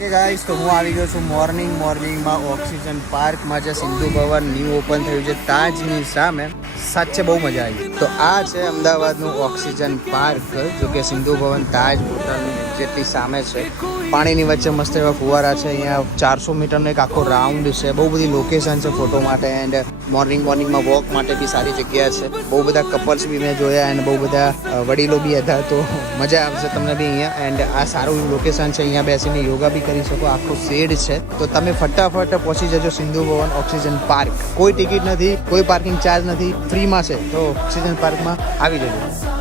Okay guys, તો હું આવી ગયો છું મોર્નિંગમાં ઓક્સિજન પાર્કમાં જે સિંધુ ભવન ન્યૂ ઓપન થયું છે તાજની સામે. સાચે બહુ મજા આવી. તો આ છે અમદાવાદનું ઓક્સિજન પાર્ક, જો કે સિંધુ ભવન તાજ હોટલની એક્ઝેક્ટલી સામે છે. પાણીની વચ્ચે મસ્ત એવા ફુવારા છે. અહીંયા 400 મીટરનો એક આખો રાઉન્ડ છે. બહુ બધી લોકેશન છે ફોટો માટે એન્ડ મોર્નિંગમાં વોક માટે બી સારી જગ્યા છે. બહુ બધા કપલ્સ બી મેં જોયા એન્ડ બહુ બધા વડીલો બી હતા. તો મજા આવશે તમને બી અહીંયા. એન્ડ આ સારું લોકેશન છે. અહીંયા બેસીને યોગા બી કરી શકો. આખો શેડ છે. તો તમે ફટાફટ પહોંચી જજો સિંધુ ભવન ઓક્સિજન પાર્ક. કોઈ ટિકિટ નથી, કોઈ પાર્કિંગ ચાર્જ નથી, ફ્રીમાં છે. તો ઓક્સિજન પાર્કમાં આવી જજો.